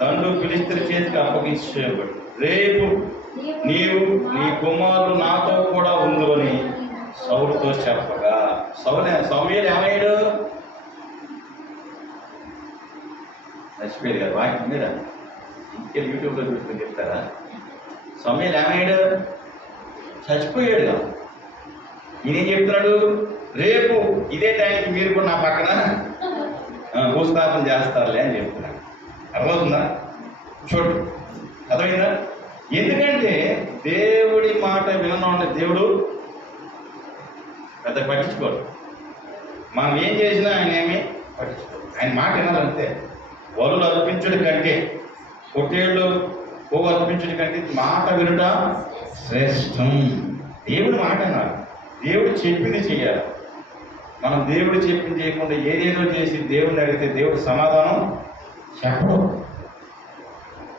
దండు ఫిలిష్తీయుల చేతికి అప్పగించబడు. రేపు నీవు నీ కుమారులు నాతో కూడా ఉందురని సౌలుతో చెప్పగా సమూయేలు ఏమయ్యాడు? చచ్చిపోయాడు కదా. వాక్యం మీద ఇంకెళ్ళి యూట్యూబ్లో చూసుకుని చెప్తారా? సమూయేలు ఏమయ్యాడు? చచ్చిపోయాడు కదా. ఈయనేం చెప్తున్నాడు? రేపు ఇదే టైంకి మీరు కూడా నా పక్కన భూస్థాపన చేస్తారులే అని చెప్తున్నాడు. అర్థమవుతుందా? చూడు, అర్థమైందా? ఎందుకంటే దేవుడి మాట వినడం దేవుడు పెద్ద పట్టించుకోడు. మనం ఏం చేసినా ఆయన ఏమి పట్టించుకోడు. ఆయన మాట వినాలంతే. వరులు అర్పించడం కంటే పొట్టేళ్ళు పువ్వు అర్పించడం కంటే మాట వినుట శ్రేష్టం. దేవుడు మాట వినాలి. దేవుడు చెప్పింది చేయాలి. మనం దేవుడు చెప్పింది చేయకుండా ఏదేదో చేసి దేవుడిని అడిగితే దేవుడు సమాధానం చెప్పడు.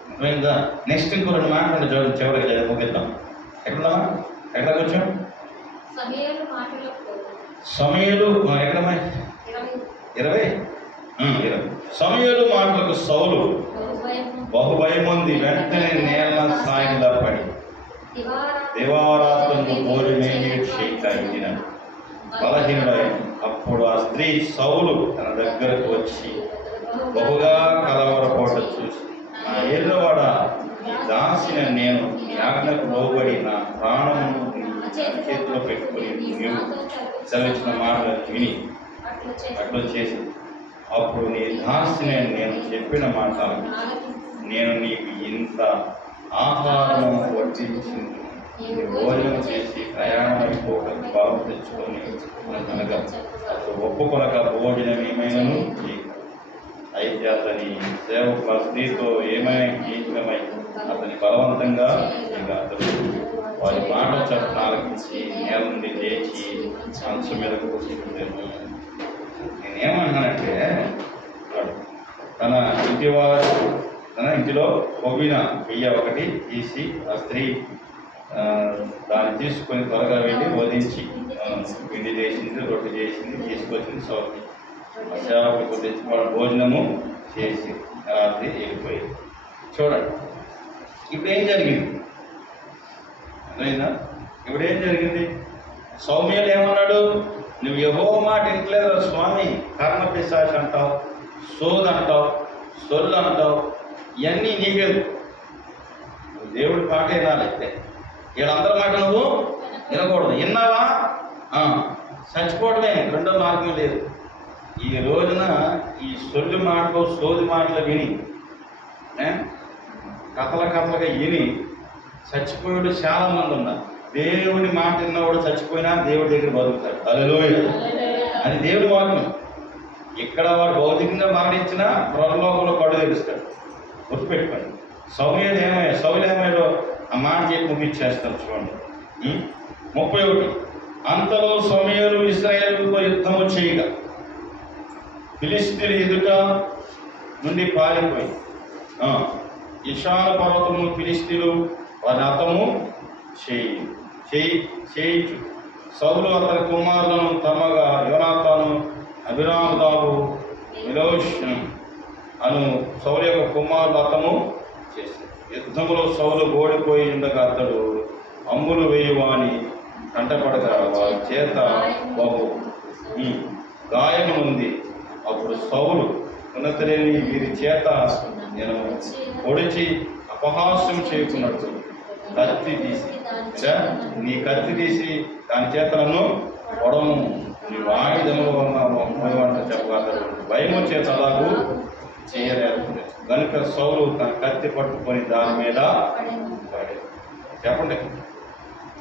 అర్థమైందా? నెక్స్ట్ ఇంకో 2 మాటలు చూడండి, చివరికి ముగిద్దాం. ఎక్కడ వచ్చాం? సమూయేలు ఎక్కడమ్మా? 20 సమూయేలు మాటలకు సౌలు బహుభయముంది వెంటనే నేల సాగిలా పడి దివారాత్రము భోజనేమి చేయగలిగిన బలహీనుడై. అప్పుడు ఆ స్త్రీ సౌలు తన దగ్గరకు వచ్చి బహుగా కలవరపోట చూసి, నా ఏళ్ళవాడ నీ దాసిన నేను నీ ఆజ్ఞకు లోబడి నా ప్రాణమును చేతిలో పెట్టుకుని నీవు సెలవిచ్చిన మాటలు విని అట్లు చేసి, అప్పుడు నీ దాసిన నేను చెప్పిన మాట నేను నీకు ఇంత ఆహారము వడ్డించింది, భోజనం చేసి ప్రయాణం అయిపోక బాగు తెచ్చుకొని కనుక అతడు ఒప్పుకొనక భోజనం ఏమైనాను అయితే అతని సేవకుల స్త్రీతో ఏమైనా గీతమై అతని బలవంతంగా అతడు వారి మాట చట్టం ఆలకించి నేల నుండి లేచి మంచం మీద కూర్చుంటాను. నేనేమన్నానంటే తన ఇంటిలో కొవ్విన బియ్య ఒకటి తీసి ఆ స్త్రీ దాన్ని తీసుకొని త్వరగా వెళ్ళి వధించి పిండి చేసింది, రొట్టె చేసింది, తీసుకొచ్చింది సౌకి ఆ సేవకులకు తెచ్చి వాళ్ళ భోజనము చేసి రాత్రి వెళ్ళిపోయింది. చూడండి ఇప్పుడు ఏం జరిగింది? అర్థమైందా? ఇప్పుడు ఏం జరిగింది? సమూయేలు ఏమన్నాడు? నువ్వు యెహోవా మాట ఇంట్లేదు స్వామి, కర్ణ పిశాచ్ అంటావు, సోద్ అంటావు, సొల్లు అంటావు, ఇవన్నీ నీకెదు. దేవుడి మాట వినాలి. అయితే వీళ్ళందరి మాట నువ్వు వినకూడదు. విన్నావా? చచ్చిపోవడమే, రెండో మార్గం లేదు. ఈ రోజున ఈ సొల్లు మాటలు సోది మాటలు విని కథలుగా విని చచ్చిపోయాడు చాలామంది ఉన్నారు. దేవుడి మాట విన్నవాడు చచ్చిపోయినా దేవుడి దగ్గర బతుకుతాడు. హల్లెలూయా. అది దేవుడి వాక్యం. ఇక్కడ వాడు భౌతికంగా మరణించినా పరలోకంలో కడు తెలుస్తాడు. గుర్తుపెట్టుకోండి. సౌలు ఏమయ్యాడో ఆ మాట చెప్పి ముగించేస్తాను. చూడండి 31. అంతలో సమూయేలు ఇశ్రాయేలుతో యుద్ధము చేయగా ఫిలిష్తీయుల ఎదుట నుండి పారిపోయి ఈశాన పర్వతము ఫిలిష్తీయులు వారి హతము చేయించు. సౌలు అతని కుమారులను తమగా యోనాతాను, అభిరామదాబు, మిలోష్ అను సౌలు యొక్క కుమారులు హతము చేశారు. యుద్ధంలో సౌలు ఓడిపోయి ఉండగా అతడు అంబులు వేయువాని కంటపడగా వారి చేత బహు గాయము ఉంది. అప్పుడు సౌలు ఉన్నతలేని వీరి చేత నేను పొడిచి అపహాస్యం చేయకున్నట్టు కత్తి తీసి నీ కత్తి తీసి దాని చేతలను పొడము నీ ఆయుధముల వలన చెప్పగలరు. భయము చేత అలాగూ చేయలేదు కనుక సౌలు తన కత్తి పట్టుకొని దాని మీద పడి. చెప్పండి,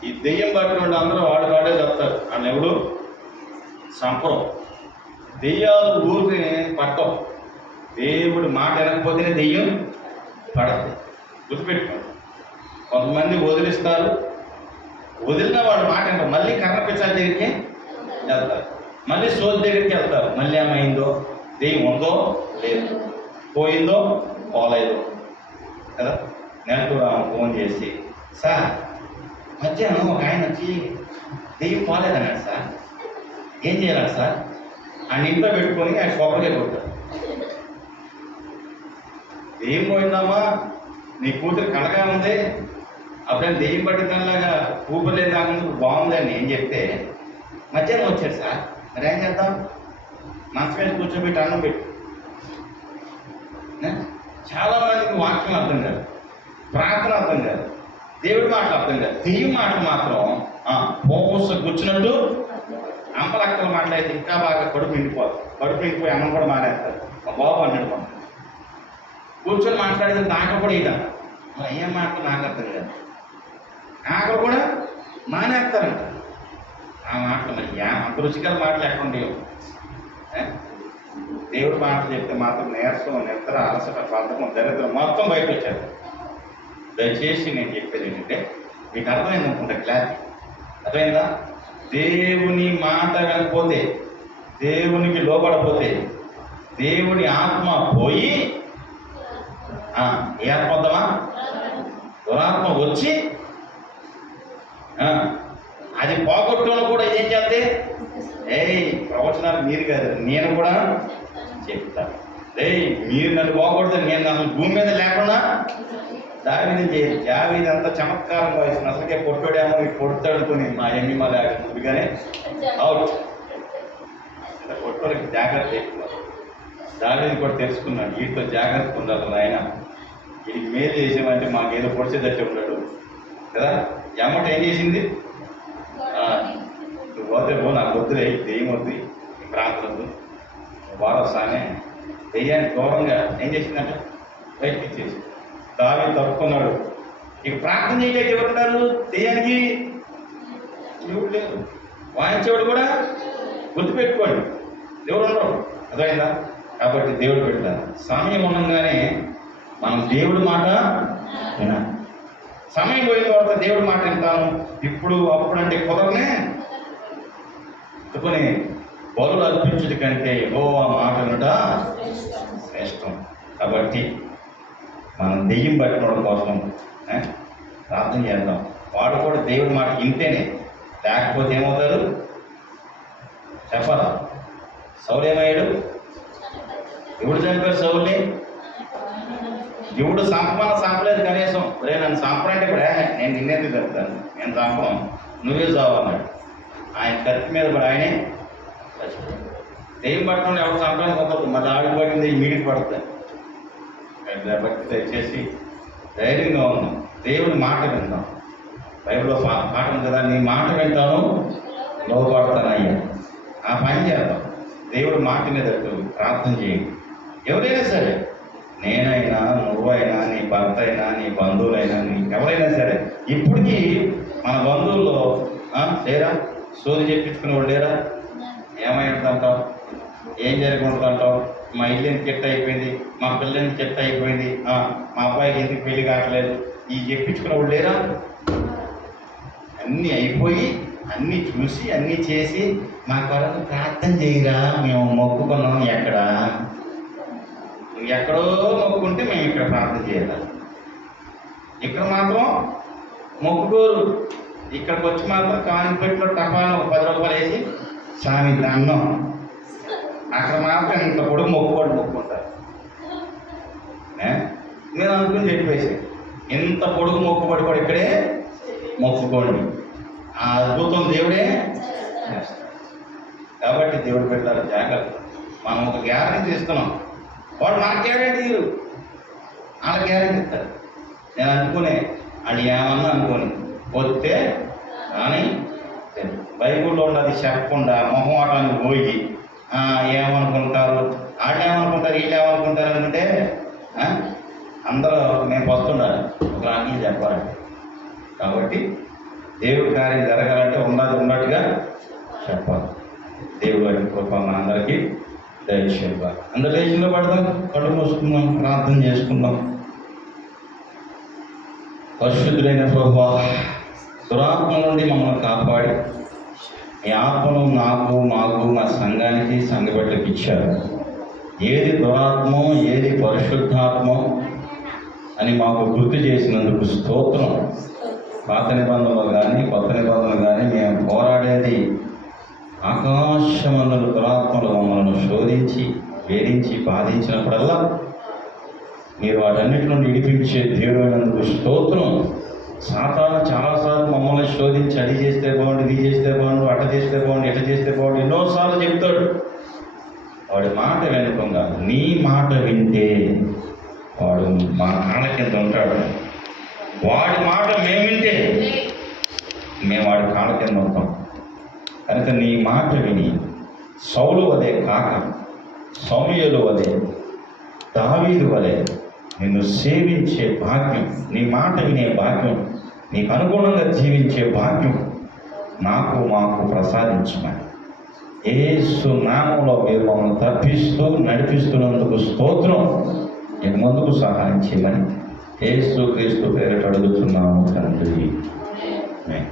ఈ దెయ్యం పట్టిన వాళ్ళు అందరూ వాడే చెప్తారు. అని ఎవడు సంపరం దెయ్యాలు ఊరిని పట్టవు. దేవుడి మాట వినకపోతేనే దెయ్యం పడదు. గుర్తుపెట్టుకోండి. కొంతమంది వదిలిస్తారు, వదిలిన వాడు మాట వింటారు, మళ్ళీ కర్ణపించాల దగ్గరికి వెళ్తారు, మళ్ళీ సోది దగ్గరికి వెళ్తారు. మళ్ళీ ఏమైందో, దెయ్యం ఉందో లేదు, పోయిందో పోలేదో కదా. నేను కూడా ఫోన్ చేసి, సార్ మధ్యాహ్నం ఒక ఆయన వచ్చి దెయ్యం పోలేదన్నాడు సార్, ఏం చేయాలి సార్? ఆయన ఇంట్లో పెట్టుకొని ఆయన కొబ్బరికాయ కొట్టాడు. దెయ్యం పోయిందమ్మా, నీ కూతురు కనగా ఉంది, అప్పుడైనా దెయ్యం పట్టిందలాగా ఊపిరి దాకా బాగుందని నేను చెప్తే మధ్యాహ్నం వచ్చాడు సార్. మరి ఏం చేద్దాం? మంచం మీద కూర్చోబెట్టి అన్నం పెట్టి. చాలా మందికి వాక్యం అర్థం కాదు, ప్రార్థన అర్థం కాదు, దేవుడి మాటలు అర్థం కాదు. దెయ్యం మాటలు మాత్రం పోస కూర్చున్నట్టు. అమ్మలక్కల మాటలైతే ఇంకా బాగా కడుపు నిండిపోదు. కడుపు నిండిపోయి అన్నం కూడా మానేస్తారు. మా బాబు అన్నాడు, మనం కూర్చొని మాట్లాడేది నాకు కూడా ఇదా, మరి అయ్యే మాటలు నాకు అర్థం కాదు, ఆకలి కూడా మానేస్తారంట. ఆ మాటలు మరి అంత రుచికర మాటలు ఎక్కడ ఉండేవి? దేవుడి మాటలు చెప్తే మాత్రం నీరసం, నిద్ర, అలసట, బద్ధకం, దరిద్రం మొత్తం బయట వచ్చారు. దయచేసి నేను చెప్పేది ఏంటంటే, మీకు అర్థమైంది అనుకుంటా, క్లారిటీ అర్థమైందా? దేవుని మాట వినకపోతే, దేవునికి లోపడపోతే, దేవుని ఆత్మ పోయి ఏ ఆత్మ వద్దామా? దురాత్మ వచ్చి అది పోగొట్టును కూడా ఇదేం చేస్తే, ప్రవచనాలు మీరు కాదు, నేను కూడా చెప్తాను. మీరు నన్ను పోగొడితే నేను అసలు భూమి మీద లేకుండా దావీదు చేయదు. దావీదు అంత చమత్కారంగా వేసిన అసలుకే పొట్టాడేమో, ఈ పొడుతాడుకొని మా ఎమ్మి మా లేక ముందుగానే అవుట్. పొట్టోడికి జాగ్రత్త ఎక్కువ. దావీదు కూడా తెలుసుకున్నాడు, వీటితో జాగ్రత్త ఉండాలి ఆయన, వీడికి మేలు చేసామంటే మాకేదో పొడిచేదట్టే ఉన్నాడు కదా. ఎమ్మట ఏం చేసింది? నువ్వు పోతే పో, నాకు వద్దులే, దెయ్యం వద్దు, ఈ ప్రాంతం వద్దు, వారసానే దెయ్యాన్ని దూరంగా ఏం చేసిందంటే బయటకి ఇచ్చేసి దావీదు తప్పుకున్నాడు. ఇక ప్రార్థన చేయలేక ఎవరున్నారు? దెయ్యానికి ఎవరు లేరు, వాయించేవాడు కూడా గుర్తుపెట్టుకోండి, ఎవరు ఉండరు. అర్థమైందా? కాబట్టి దేవుడు పెట్టారు. సమయం ఉండగానే మనం దేవుడి మాట వినాలి. సమయం పోయిన తర్వాత దేవుడి మాట వింటాను, ఇప్పుడు అప్పుడు అంటే కుదరనే అందుకొని బలులు అర్పించుట కంటే యెహోవా మాట వినుట శ్రేష్టం. కాబట్టి మనం దెయ్యం పట్టినోడి కోసం ప్రార్థన చేద్దాం. వాడు కూడా దేవుడి మాట వింటేనే, లేకపోతే ఏమవుతారు చెప్పాలా? సౌలు ఏమయ్యాడు? ఎవడు చంపారు సౌల్ని? ఎవడు చంపలేదు కనీసం. రే నన్ను చంపరంటే కూడా నేను నిన్నెందుకు చెప్తాను, నేను చంపను, నువ్వే చావన్నాడు. ఆయన కత్తి మీద కూడా ఆయనే దెయ్యం పట్టడం ఎవరు చంపడానికి పోతుంది, మళ్ళీ ఆవిడ పడింది మీడికి పడుతుంది. బట్టి దయచేసి ధైర్యంగా ఉన్నాం, దేవుడి మాట వింటాం. బైబిల్లో పాట ఉంది కదా, నీ మాట వింటాను లోపడతానయ్యా. ఆ పని చేద్దాం. దేవుడి మాట మీద ప్రార్థన చేయండి. ఎవరైనా సరే, నేనైనా, నువ్వైనా, నీ భర్త అయినా, నీ బంధువులైనా, నీ ఎవరైనా సరే, ఇప్పటికీ మన బంధువుల్లో లేరా సోది చెప్పించుకునే వాళ్ళు లేరా? ఏమై ఉంటుందంటావు, ఏం జరిగి ఉంటుందంటావు, మా ఇల్లు ఎందుకు చెట్టు అయిపోయింది, మా పిల్ల ఎందుకు చెట్టు అయిపోయింది, మా అబ్బాయికి ఎందుకు పెళ్లి కావట్లేదు, ఈ చెప్పించుకునే వాళ్ళు లేరా? అన్నీ అయిపోయి, అన్నీ చూసి, అన్నీ చేసి, మా కొరకు ప్రార్థన చేయరా, మేము మొక్కుకున్నాం. ఎక్కడో మొక్కుంటే మేము ఇక్కడ ప్రార్థన చేయాలి. ఇక్కడ మాత్రం మొక్కుకోరు. ఇక్కడికి వచ్చి మాత్రం కాన్పెట్లో టపాను 10 రూపాయలు వేసి స్వామి అన్నం, అక్కడ మాత్రం ఇంత పొడుగు మొక్కుకుంటారు. నేను అనుకుని చెప్పేసి, ఇంత పొడుగు మొక్కుబడి కూడా ఇక్కడే మొక్కుకోండి, ఆ అద్భుతం దేవుడే చేస్తాడు. కాబట్టి దేవుడు పెట్టాలి జాగ్రత్త. మనం ఒక గ్యారెంటీ ఇస్తున్నాం, వాడు నాకు గ్యారెంటీ ఇవ్వరు, వాళ్ళ గ్యారెంటీ ఇస్తారు. నేను అనుకునే వాళ్ళు ఏమన్నా అనుకోని వస్తే కానీ బైబుల్లో ఉన్నది చెప్పకుండా మొహమాటానికి పోయి ఏమనుకుంటారు, వాళ్ళు ఏమనుకుంటారు, వీళ్ళు ఏమనుకుంటారు అనుకుంటే అందరూ మేము వస్తుండాలి, ఒక రాజ్యం చెప్పాలి. కాబట్టి దేవుడి కార్యం జరగాలంటే ఉన్నది ఉన్నట్టుగా చెప్పాలి. దేవుడి కృప మనందరికీ దయచేయగా అందరు లేచిందో పడదాం, కళ్ళు మూసుకుందాం, ప్రార్థన చేసుకుందాం. పరిశుద్ధులైన ప్రభువా, దురాత్మ నుండి మమ్మల్ని కాపాడి మీ ఆత్మను నాకు, మాకు, మా సంఘానికి, సంఘ బిడ్డలకు ఇచ్చారు. ఏది దురాత్మో ఏది పరిశుద్ధాత్మో అని మాకు గుర్తు చేసినందుకు స్తోత్రం. పాత నిబంధనలు కానీ కొత్త నిబంధనలు కానీ మేము పోరాడేది ఆకాశమందుల దురాత్మలు మమ్మల్ని శోధించి వేధించి బాధించినప్పుడల్లా మీరు వాటన్నిటి నుండి విడిపించే దేవుడైనందుకు స్తోత్రం. సాతాను చాలాసార్లు మమ్మల్ని శోధించి అది చేస్తే బాగుండు, ఇది చేస్తే బాగుండు, అట చేస్తే బాగుండు, ఎట చేస్తే బాగుండు ఎన్నోసార్లు చెప్తాడు. వాడి మాట వినకుండా నీ మాట వింటే వాడు మా కాళ్ళ కింద ఉంటాడు. వాడి మాట మేము వింటే మేము వాడి కాళ్ళ కింద ఉంటాం. కనుక నీ మాట విని సౌలు వలె కాక సమూయేలు వలె, దావీదు వలె నిన్ను సేవించే భాగ్యం, నీ మాట వినే భాగ్యం, నీకు అనుగుణంగా జీవించే భాగ్యం నాకు మాకు ప్రసాదించమని యేసు నామములో మీరు మమ్మల్ని తప్పిస్తూ నడిపిస్తున్నందుకు స్తోత్రం. ఇక ముందుకు సహాయం చేయమని యేసు క్రీస్తు పేరిట అడుగుతున్నాము తండ్రి. ఆమేన్.